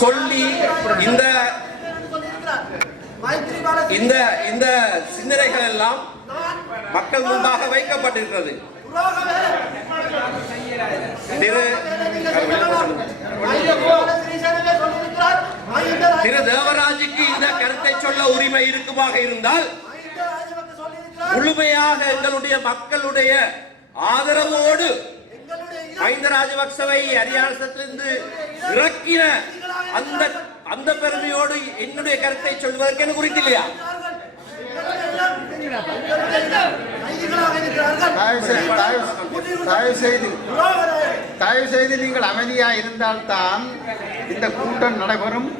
சொல்லி இந்த சிந்தனைகள் எல்லாம் மக்கள் முன்பாக வைக்கப்பட்டிருக்கிறது. திரு தேவராஜுக்கு இந்த கருத்தை சொல்ல உரிமை இருக்குமாக இருந்தால் முழுமையாக எங்களுடைய மக்களுடைய ஆதரவோடு மஹிந்த ராஜபக்சவை அதிகாரத்திலிருந்து இறக்கின அந்த பெருமையோடு என்னுடைய கருத்தை சொல்வதற்கு எனக்கு குறித்தில்லையா? தயவு செய்து நீங்கள் அமைதியாக இருந்தால்தான் இந்த கூட்டம் நடைபெறும்.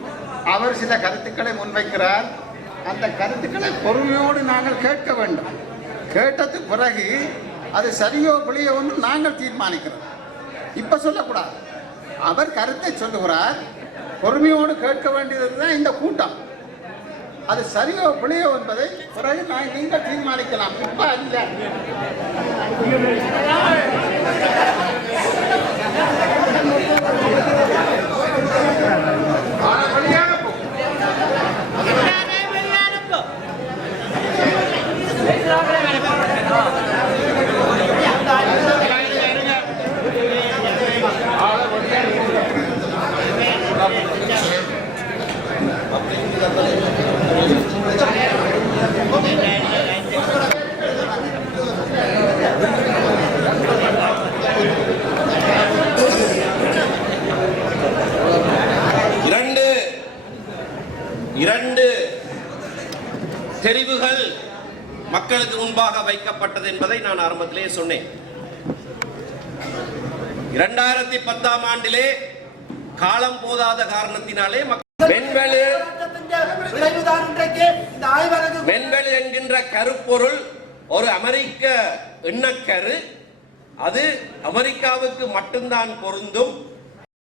அவர் சில கருத்துக்களை முன்வைக்கிறார். அந்த கருத்துக்களை பொறுமையோடு நாங்கள் கேட்க வேண்டும். கேட்டது பிறகு அது சரியோ பிழையோ ஒன்று நாங்கள் தீர்மானிக்கிறோம். இப்ப சொல்லக்கூடாது. அவர் கருத்தை சொல்லுகிறார், பொறுமையோடு கேட்க வேண்டியதுதான் இந்த கூட்டம். அது சரியோ பிழையோ என்பதை பிறகு நீங்கள் தீர்மானிக்கலாம். இப்ப அல்ல. இரண்டு தெரிவுகள் மக்களுக்கு முன்பாக வைக்கப்பட்டது என்பதை நான் ஆரம்பத்திலே சொன்னேன். 2010ஆம் ஆண்டிலே காலம் போதாத காரணத்தினாலே வெண்வெளி என்கின்ற கருப்பொருள் ஒரு அமெரிக்க எண்ணக்கரு. அது அமெரிக்காவுக்கு மட்டும்தான் பொருந்தும்.